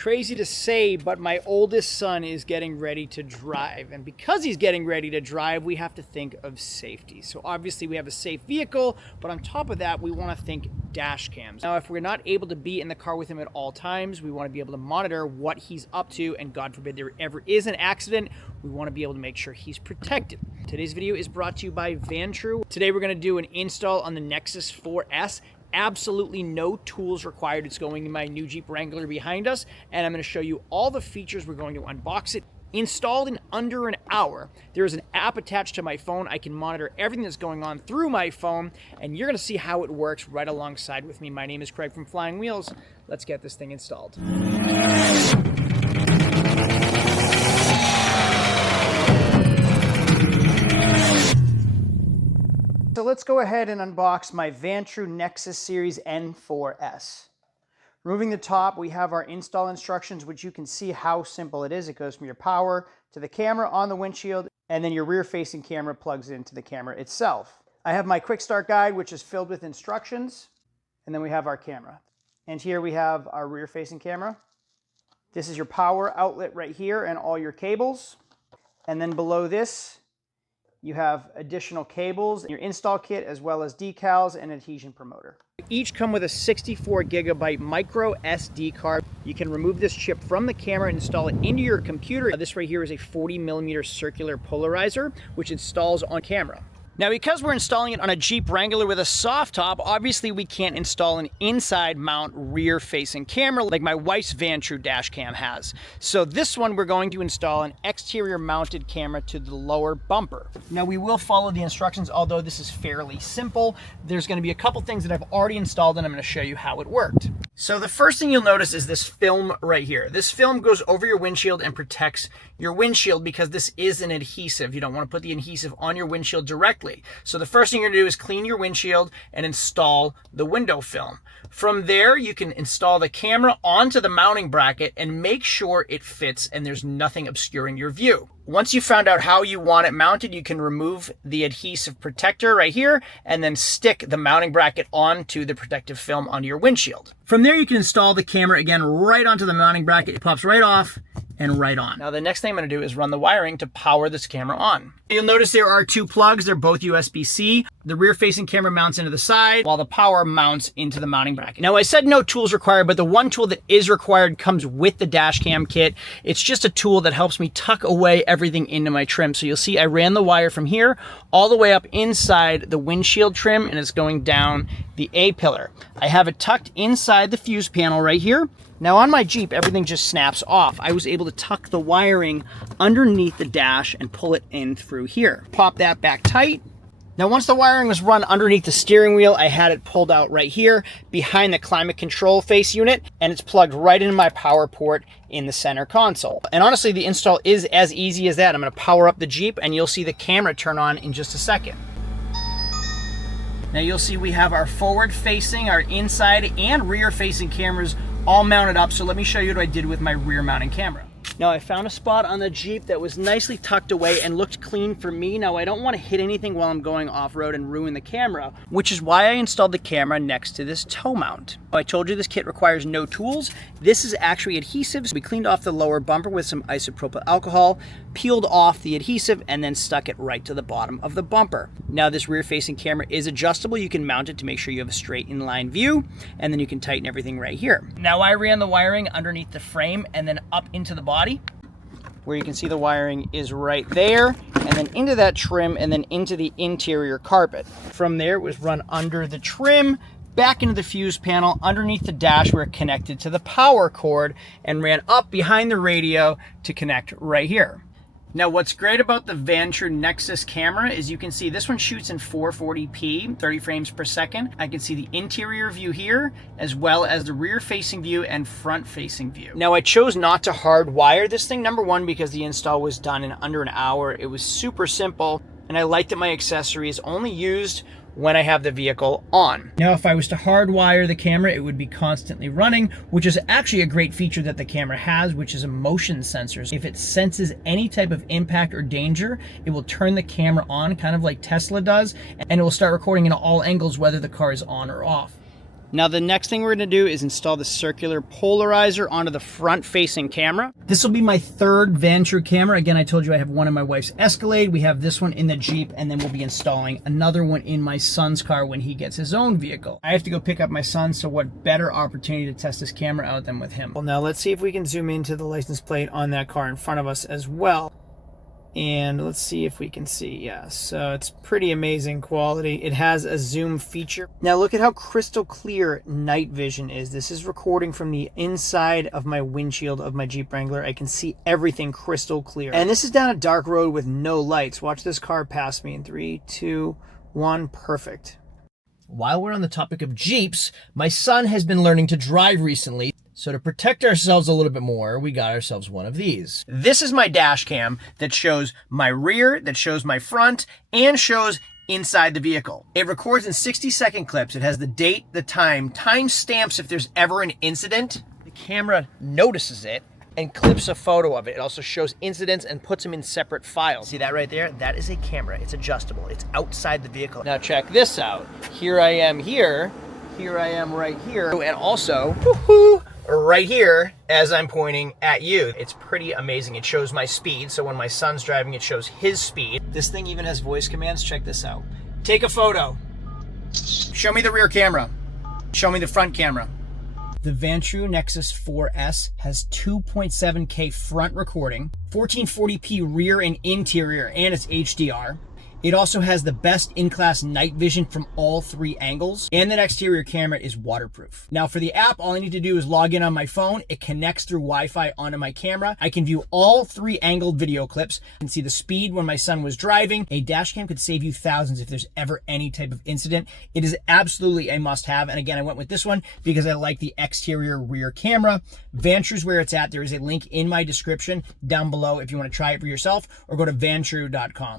Crazy to say, but my oldest son is getting ready to drive. And because he's getting ready to drive, we have to think of safety. So obviously we have a safe vehicle, but on top of that, we want to think dash cams. Now, if we're not able to be in the car with him at all times, we want to be able to monitor what he's up to, and God forbid there ever is an accident, we want to be able to make sure he's protected. Today's video is brought to you by Vantrue. Today we're going to do an install on the Nexus 4S. Absolutely no tools required. It's going in my new Jeep Wrangler behind us, and I'm going to show you all the features. We're going to unbox it. Installed in under an hour. There is an app attached to my phone. I can monitor everything that's going on through my phone, and you're going to see how it works right alongside with me. My name is Craig from Flying Wheels. Let's get this thing installed. So let's go ahead and unbox my Vantrue Nexus Series N4S. Removing the top, we have our install instructions, which you can see how simple it is. It goes from your power to the camera on the windshield, and then your rear-facing camera plugs into the camera itself. I have my quick start guide, which is filled with instructions, and then we have our camera. And here we have our rear-facing camera. This is your power outlet right here and all your cables. And then below this, you have additional cables, your install kit, as well as decals and adhesion promoter. Each come with a 64 gigabyte micro SD card. You can remove this chip from the camera and install it into your computer. This right here is a 40 millimeter circular polarizer, which installs on camera. Now, because we're installing it on a Jeep Wrangler with a soft top, obviously we can't install an inside mount rear facing camera like my wife's Vantrue Dashcam has. So this one, we're going to install an exterior mounted camera to the lower bumper. Now, we will follow the instructions, although this is fairly simple. There's going to be a couple things that I've already installed, and I'm going to show you how it worked. So the first thing you'll notice is this film right here. This film goes over your windshield and protects your windshield because this is an adhesive. You don't want to put the adhesive on your windshield directly. So the first thing you're going to do is clean your windshield and install the window film. From there, you can install the camera onto the mounting bracket and make sure it fits and there's nothing obscuring your view. Once you found out how you want it mounted, you can remove the adhesive protector right here and then stick the mounting bracket onto the protective film onto your windshield. From there, you can install the camera again right onto the mounting bracket. It pops right off and right on. Now, the next thing I'm going to do is run the wiring to power this camera on. You'll notice there are two plugs. They're both USB-C. The rear-facing camera mounts into the side, while the power mounts into the mounting bracket. Now, I said no tools required, but the one tool that is required comes with the Dashcam kit. It's just a tool that helps me tuck away everything into my trim. So you'll see I ran the wire from here all the way up inside the windshield trim, and it's going down the A-pillar. I have it tucked inside the fuse panel right here. Now, on my Jeep, everything just snaps off. I was able to tuck the wiring underneath the dash and pull it in through here. Pop that back tight. Now, once the wiring was run underneath the steering wheel, I had it pulled out right here behind the climate control face unit, and it's plugged right into my power port in the center console. And honestly, the install is as easy as that. I'm going to power up the Jeep, and you'll see the camera turn on in just a second. Now, you'll see we have our forward-facing, our inside, and rear-facing cameras all mounted up. So let me show you what I did with my rear mounting camera. Now, I found a spot on the Jeep that was nicely tucked away and looked clean for me. Now, I don't want to hit anything while I'm going off-road and ruin the camera, which is why I installed the camera next to this toe mount. I told you this kit requires no tools. This is actually adhesive. So we cleaned off the lower bumper with some isopropyl alcohol, peeled off the adhesive, and then stuck it right to the bottom of the bumper. Now, this rear-facing camera is adjustable. You can mount it to make sure you have a straight inline view, and then you can tighten everything right here. Now, I ran the wiring underneath the frame and then up into the body, where you can see the wiring is right there, and then into that trim, and then into the interior carpet. From there, it was run under the trim, back into the fuse panel, underneath the dash where it connected to the power cord, and ran up behind the radio to connect right here. Now, what's great about the Vantrue Nexus camera is you can see this one shoots in 440p, 30 frames per second. I can see the interior view here, as well as the rear-facing view and front-facing view. Now, I chose not to hardwire this thing, number one, because the install was done in under an hour. It was super simple, and I liked that my accessory is only used when I have the vehicle on. Now, if I was to hardwire the camera, it would be constantly running, which is actually a great feature that the camera has, which is a motion sensor. If it senses any type of impact or danger, it will turn the camera on, kind of like Tesla does, and it will start recording in all angles, whether the car is on or off. Now the next thing we're going to do is install the circular polarizer onto the front-facing camera. This will be my third Vantrue camera. Again, I told you I have one in my wife's Escalade. We have this one in the Jeep, and then we'll be installing another one in my son's car when he gets his own vehicle. I have to go pick up my son, so what better opportunity to test this camera out than with him. Well, now let's see if we can zoom into the license plate on that car in front of us as well. And let's see if we can see. Yeah, so it's pretty amazing quality. It has a zoom feature. Now look at how crystal clear night vision is. This is recording from the inside of my windshield of my Jeep Wrangler. I can see everything crystal clear. And this is down a dark road with no lights. Watch this car pass me in 3, 2, 1. Perfect. While we're on the topic of Jeeps, my son has been learning to drive recently. So to protect ourselves a little bit more, we got ourselves one of these. This is my dash cam that shows my rear, that shows my front, and shows inside the vehicle. It records in 60-second clips. It has the date, the time stamps if there's ever an incident. The camera notices it and clips a photo of it. It also shows incidents and puts them in separate files. See that right there? That is a camera. It's adjustable. It's outside the vehicle. Now check this out. Here I am here. Here I am right here. And also, right here as I'm pointing at you. It's pretty amazing. It shows my speed. So when my son's driving, it shows his speed. This thing even has voice commands. Check this out. Take a photo. Show me the rear camera. Show me the front camera. The Vantrue Nexus N4S has 2.7K front recording, 1440p rear and interior, and it's HDR. It also has the best in-class night vision from all 3 angles, and that exterior camera is waterproof. Now for the app, all I need to do is log in on my phone. It connects through Wi-Fi onto my camera. I can view all 3 angled video clips and see the speed when my son was driving. A dash cam could save you thousands if there's ever any type of incident. It is absolutely a must-have, and again, I went with this one because I like the exterior rear camera. Vantrue's where it's at. There is a link in my description down below if you want to try it for yourself, or go to vantrue.com.